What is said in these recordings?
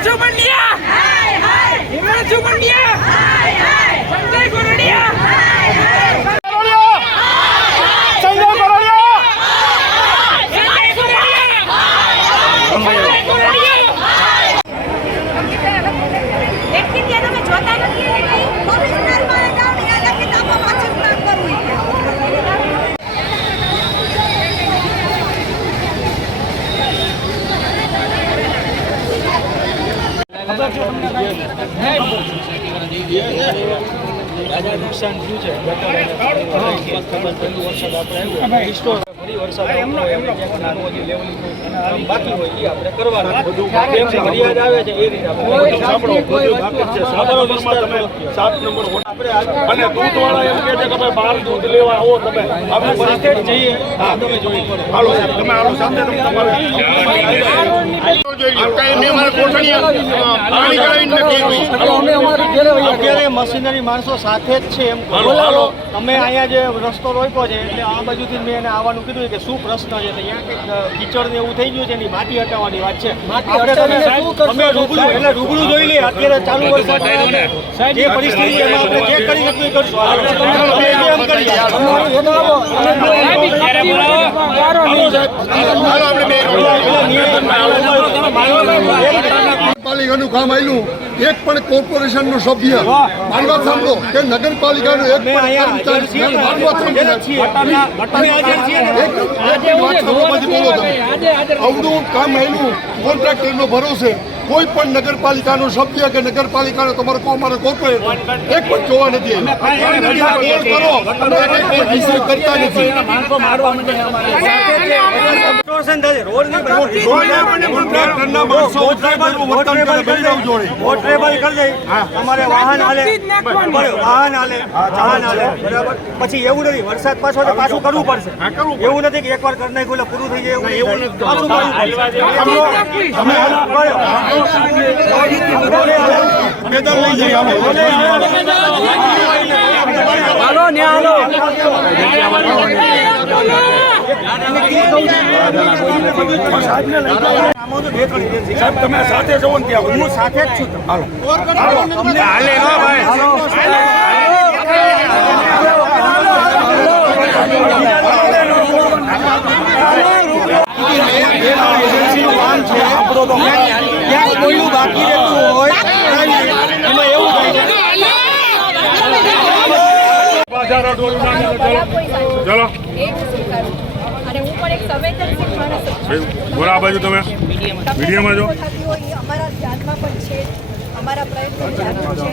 हिमांशु मंडिया हिमांशु मंडिया संजय गोरडिया नुकसान थયું છે બાકી હોય એ આપણે કરવાનું ફરિયાદ આવે છે એ રીતે આપણે 7 નંબર અને દૂધવાળા એમ કહે છે કે ભાઈ બહાર દૂધ લેવા આવો તમે આપણે સાથે જઈએ તમે જોઈ હાલો તમે આવો સાથે તમારે અત્યારે મશીનરી માણસો સાથે જ છે એમ બોલાવો તમે અહીંયા જે રસ્તો રોક્યો છે એટલે આ બાજુથી મેં એને આવવાનું કીધું કે શું પ્રશ્ન છે તો અહીંયા કંઈક કીચડ ને એવું થઈ ગયું છે એની માટી હટાવવાની વાત છે તમે રૂબરૂ જોઈ લઈએ અત્યારે ચાલુ વરસાદ જે પરિસ્થિતિ એમાં આપણે જે કરી શકીએ કરશું નગરપાલિકાનું કામ આવેલું એક પણ કોર્પોરેશનનો સભ્ય માનવા સાંભળો કે નગરપાલિકાનો એક પણ અવડું કામ આવેલું કોન્ટ્રાક્ટરનો ભરોસે કોઈ પણ નગરપાલિકાનો સભ્ય કે નગરપાલિકાનો તમારો અમારો કોર્પોરેટ એક પણ જોવા નથી કરો કરતા નથી પછી એવું નથી વરસાદ પાછો પાછું કરવું પડશે એવું નથી કે એકવાર કરી નાખ્યું પૂરું થઈ જાય એવું પાછું કરવું સાહેબ તમે સાથે જવો ને ત્યાં હું સાથે જ છું હાલો હાલે બાકી રહેતું હોય એમાં એવું ચલો બોલા બાજુ તમે મીડિયામાં જો અમારા ધ્યાનમાં પણ છે અમારા પ્રયત્નો ધ્યાનમાં છે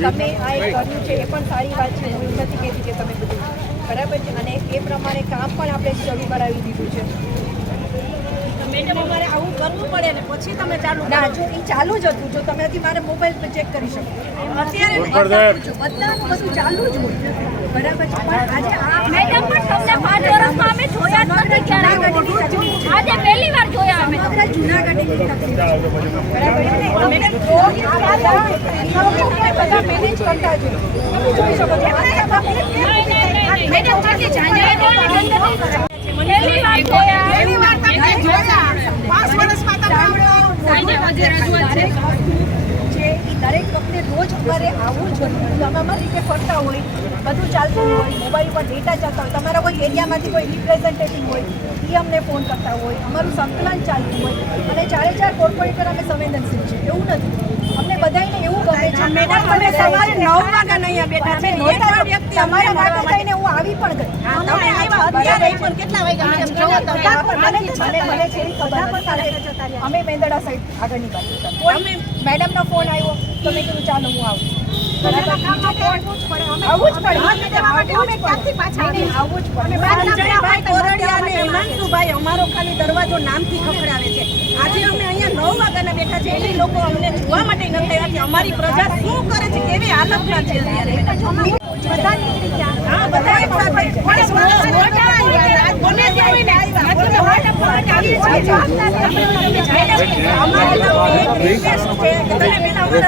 તમે આ એક કર્યું છે એ પણ સારી વાત છે હું નથી કહેતી કે તમે બધું બરાબર છે અને એ પ્રમાણે કામ પણ આપણે શરૂ કરાવી દીધું છે મેડમ અમારે આવું કરવું પડે ને પછી તમે ચાલુ ના જો એ ચાલુ જ હતું જો તમે હજી મારા મોબાઈલ પર ચેક કરી શકો અત્યારે બધા બધું ચાલુ જ હોય બરાબર છે પણ આજે આ મેડમ પણ તમને 5 વર્ષમાં અમે જોયા જ નથી ક્યારે આજે પહેલી વાર જોયા અમે જૂનાગઢની બરાબર છે મેડમ રોજ બધા મેનેજ કરતા જ જોઈ શકો છો મેડમ જલ્દી જાણ્યા પહેલી વાર જોયા 5 વર્ષમાં દરેક વખતે રોજ અમારે આવવું જોઈએ અમે અમારી રીતે ફરતા હોય બધું ચાલતું હોય મોબાઈલ પર ડેટા ચાલતા હોય તમારા કોઈ એરિયામાંથી કોઈ રિપ્રેઝેન્ટેટિવ હોય એ અમને ફોન કરતા હોય અમારું સંકલન ચાલતું હોય અને 4 કોર્પોરેટર અમે સંવેદનશીલ છે એવું નથી અમને બધાને એવું ગમે છે મેડમ અમે સવારે 9 વાગ્યા નહીં બેઠા છે એક વ્યક્તિ અમારા માટે થઈને હું આવી પણ ગઈ તમે અત્યારે પણ કેટલા વાગ્યા મને છે અમે મેંદડા સાઈડ આગળની બાજુ અમે મેડમનો ફોન આવ્યો તો મેં કીધું ચાલો હું આવું આવું જ પડે હિમાંશુભાઈ અમારો ખાલી દરવાજો નામથી ખખડાવે છે આજે અમે અહીંયા 9 વાગ્યાના બેઠા છે એટલે લોકો અમને જોવા માટે નથી આવ્યા કે અમારી પ્રજા શું કરે છે કેવી હાલતમાં છે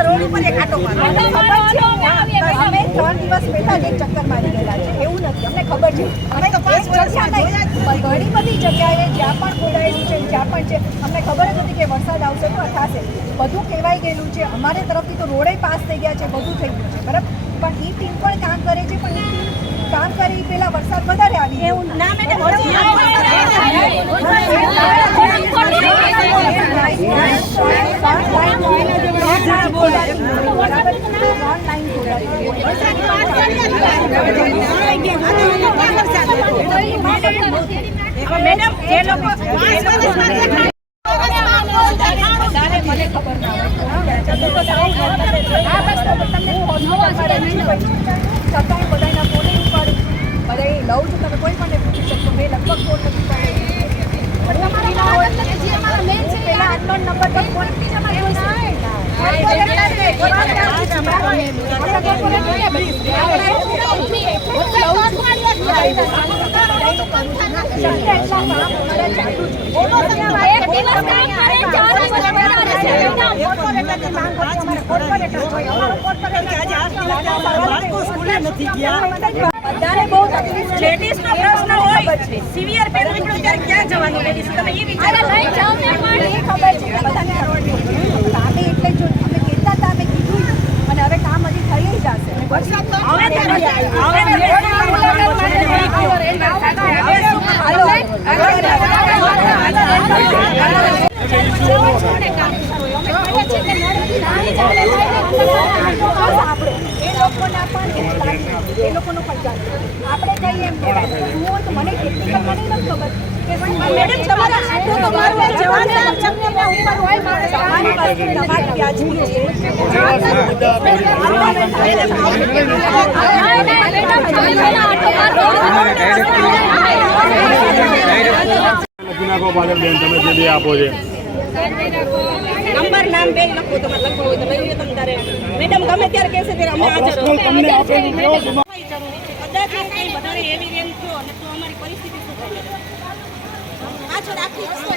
રોડ ઉપર એક આટો અમે 3 દિવસ પહેલા એક ચક્કર મારી ગયેલા છે એવું નથી અમને ખબર છે અમે તો ઘણી બધી જગ્યાએ જ્યાં પણ બોલાયેલું છે જ્યાં પણ છે અમને ખબર જ હતી કે વરસાદ આવશે તો થશે બધું કહેવાઈ ગયેલું છે, અમારે તરફથી તો રોડે પાસ થઈ ગયા છે, બધું થઈ ગયું છે, બરાબર, પણ એ ટીમ પણ કામ કરે છે, પણ એ ટીમ કામ કરે એ પહેલા વરસાદ વધારે આવી ગયો. ના મેડમ મેડમ જે લોકો મને ખબર ના હોય છતાંય બધાના ફોન ઉપાડું, બધા લઉં છું, તમે કોઈ પણ પૂછી શકશો, મેં લગભગ ફોન નથી પેલા અનનોન નંબર પર ફોન બધાને બહુ તકલીફ છે. લેડીઝનો પ્રશ્ન હોય સિવિયર પેન નીકળ્યું ત્યારે ક્યાં જવાનું લેડીઝ તમે એ વિચારો લઈ જાઓ ને પણ એ ખબર છે બધાને કામે એટલે જો અમે કહેતા હતા, અમે કીધું અને હવે કામ હજી થઈ જશે. એ લોકોનો પણ આપણે કહીએ એમ કહેવાય. હું તો મને ટેકનિકલ મને નથી ખબર કે મેડમ તમારા આટલું તો મારું જવાબદાર તમને ઉપર હોય મારે તમારી પાસે તમારી વ્યાજબી છે. લખી નાખો પાછળ બેન, તમે જે બે આપો છે. નંબર નામ બે લખો તમારે લખવું હોય તો લઈ લો તમે તારે. મેડમ ગમે ત્યારે કહેશે ત્યારે અમે હાજર રહો. તમને આપેલું જરૂરી છે. કદાચ એવું કંઈ વધારે એવિડન્સ થયો અને તો અમારી પરિસ્થિતિ શું થાય? પાછો રાખી તમને